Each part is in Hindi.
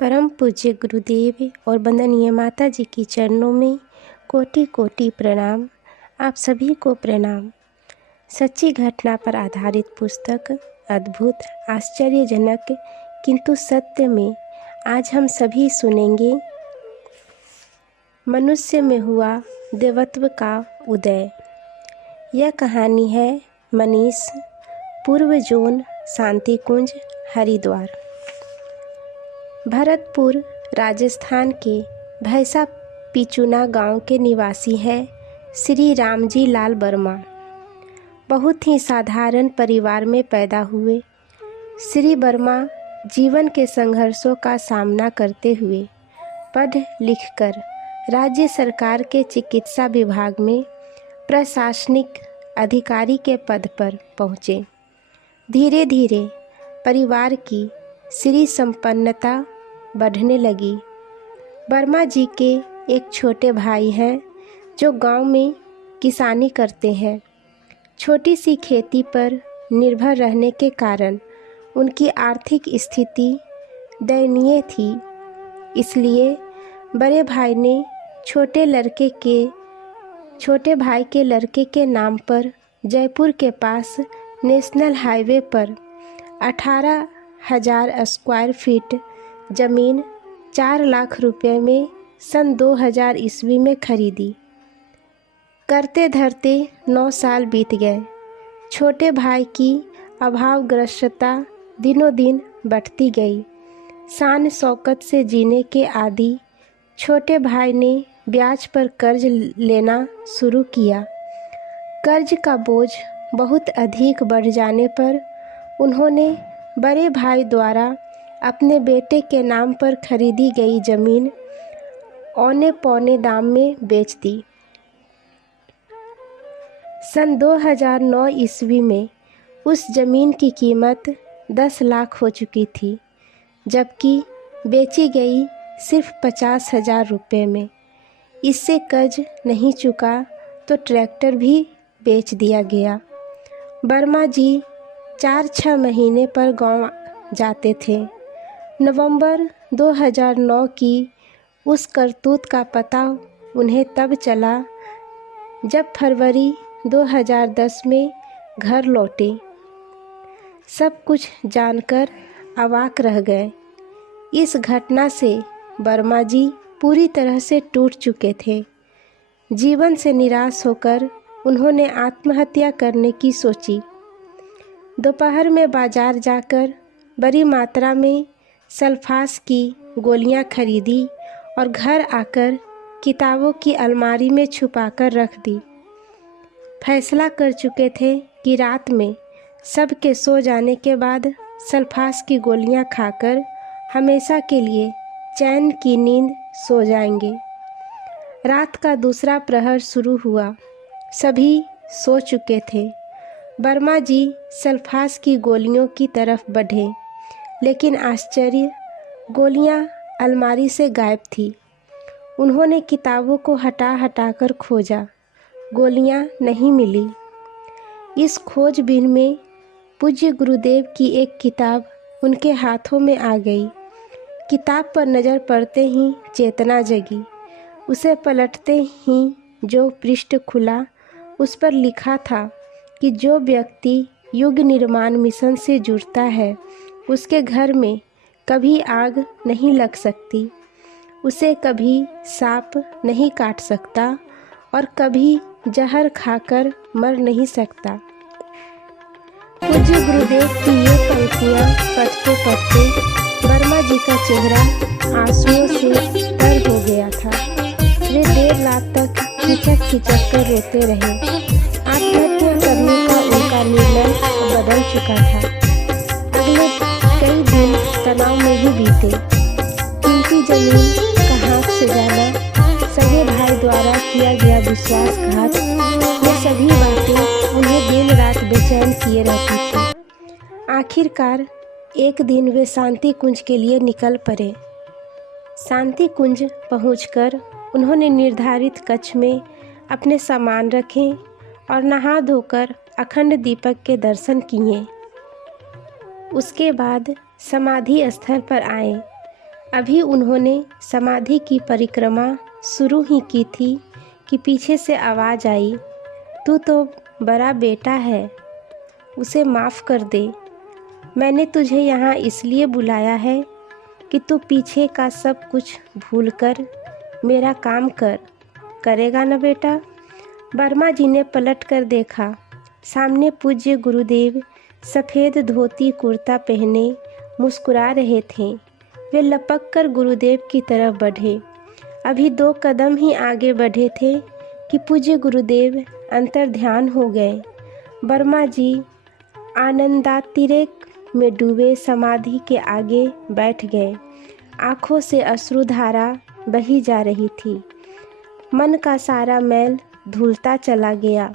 परम पूज्य गुरुदेव और वंदनीय माता जी की चरणों में कोटि कोटि प्रणाम। आप सभी को प्रणाम। सच्ची घटना पर आधारित पुस्तक अद्भुत, आश्चर्यजनक किंतु सत्य में आज हम सभी सुनेंगे मनुष्य में हुआ देवत्व का उदय। यह कहानी है मनीष, पूर्व जोन, शांति कुंज, हरिद्वार। भरतपुर राजस्थान के भैंसा पिचुना गांव के निवासी हैं श्री रामजी लाल वर्मा। बहुत ही साधारण परिवार में पैदा हुए श्री वर्मा जीवन के संघर्षों का सामना करते हुए पढ़ लिखकर राज्य सरकार के चिकित्सा विभाग में प्रशासनिक अधिकारी के पद पर पहुँचे। धीरे धीरे परिवार की श्री संपन्नता बढ़ने लगी। वर्मा जी के एक छोटे भाई हैं जो गांव में किसानी करते हैं। छोटी सी खेती पर निर्भर रहने के कारण उनकी आर्थिक स्थिति दयनीय थी। इसलिए बड़े भाई ने छोटे भाई के लड़के के नाम पर जयपुर के पास नेशनल हाईवे पर 18,000 स्क्वायर फीट ज़मीन 4 लाख रुपए में सन 2000 ईस्वी में खरीदी। करते धरते 9 साल बीत गए। छोटे भाई की अभावग्रस्तता दिनों दिन बढ़ती गई। शान शौकत से जीने के आदी छोटे भाई ने ब्याज पर कर्ज लेना शुरू किया। कर्ज का बोझ बहुत अधिक बढ़ जाने पर उन्होंने बड़े भाई द्वारा अपने बेटे के नाम पर खरीदी गई ज़मीन औने पौने दाम में बेच दी। सन 2009 ईस्वी में उस ज़मीन की कीमत 10 लाख हो चुकी थी, जबकि बेची गई सिर्फ 50,000 रुपये में। इससे कर्ज नहीं चुका तो ट्रैक्टर भी बेच दिया गया। वर्मा जी 4-6 महीने पर गांव जाते थे। नवंबर 2009 की उस करतूत का पता उन्हें तब चला जब फरवरी 2010 में घर लौटे। सब कुछ जानकर अवाक रह गए। इस घटना से वर्मा जी पूरी तरह से टूट चुके थे। जीवन से निराश होकर उन्होंने आत्महत्या करने की सोची। दोपहर में बाजार जाकर बड़ी मात्रा में सल्फास की गोलियां खरीदी और घर आकर किताबों की अलमारी में छुपाकर रख दी। फैसला कर चुके थे कि रात में सबके सो जाने के बाद सल्फास की गोलियां खाकर हमेशा के लिए चैन की नींद सो जाएंगे। रात का दूसरा प्रहर शुरू हुआ। सभी सो चुके थे। वर्मा जी सल्फास की गोलियों की तरफ बढ़े, लेकिन आश्चर्य, गोलियां अलमारी से गायब थी। उन्होंने किताबों को हटा कर खोजा। गोलियां नहीं मिली। इस खोजबीन में पूज्य गुरुदेव की एक किताब उनके हाथों में आ गई। किताब पर नज़र पड़ते ही चेतना जगी। उसे पलटते ही जो पृष्ठ खुला, उस पर लिखा था कि जो व्यक्ति युग निर्माण मिशन से जुड़ता है उसके घर में कभी आग नहीं लग सकती, उसे कभी सांप नहीं काट सकता और कभी जहर खाकर मर नहीं सकता। पूज्य गुरुदेव की ये पंक्तियाँ पढ़ते पढ़ते वर्मा जी का चेहरा आंसुओं से तर हो गया था। वे देर रात तक खिचक कर रोते रहे। आत्महत्या करने का उनका निर्णय बदल चुका था। अगले कई दिन तनाव में ही बीते। कीमती जमीन का हाथ से जाना, सगे भाई द्वारा किया गया विश्वासघात, ये सभी बातें उन्हें दिन रात बेचैन किए रहती थी। आखिरकार एक दिन वे शांति कुंज के लिए निकल पड़े। शांति कुंज पहुंचकर उन्होंने निर्धारित कक्ष में अपने सामान रखे और नहा धोकर अखंड दीपक के दर्शन किए। उसके बाद समाधि स्थल पर आए। अभी उन्होंने समाधि की परिक्रमा शुरू ही की थी कि पीछे से आवाज़ आई, तू तो बड़ा बेटा है, उसे माफ़ कर दे। मैंने तुझे यहाँ इसलिए बुलाया है कि तू पीछे का सब कुछ भूलकर मेरा काम करेगा ना बेटा। वर्मा जी ने पलट कर देखा। सामने पूज्य गुरुदेव सफ़ेद धोती कुर्ता पहने मुस्कुरा रहे थे। वे लपक कर गुरुदेव की तरफ बढ़े। अभी 2 कदम ही आगे बढ़े थे कि पूज्य गुरुदेव अंतर्ध्यान हो गए। वर्मा जी आनंदातिरेक में डूबे समाधि के आगे बैठ गए। आँखों से अश्रुधारा बही जा रही थी। मन का सारा मैल धुलता चला गया।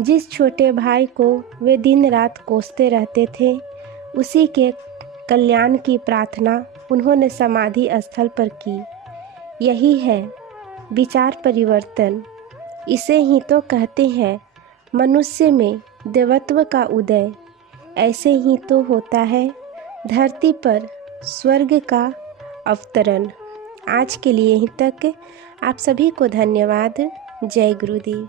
जिस छोटे भाई को वे दिन रात कोसते रहते थे, उसी के कल्याण की प्रार्थना उन्होंने समाधि स्थल पर की। यही है विचार परिवर्तन। इसे ही तो कहते हैं मनुष्य में देवत्व का उदय। ऐसे ही तो होता है धरती पर स्वर्ग का अवतरण। आज के लिए यहीं तक। आप सभी को धन्यवाद। जय गुरुदेव।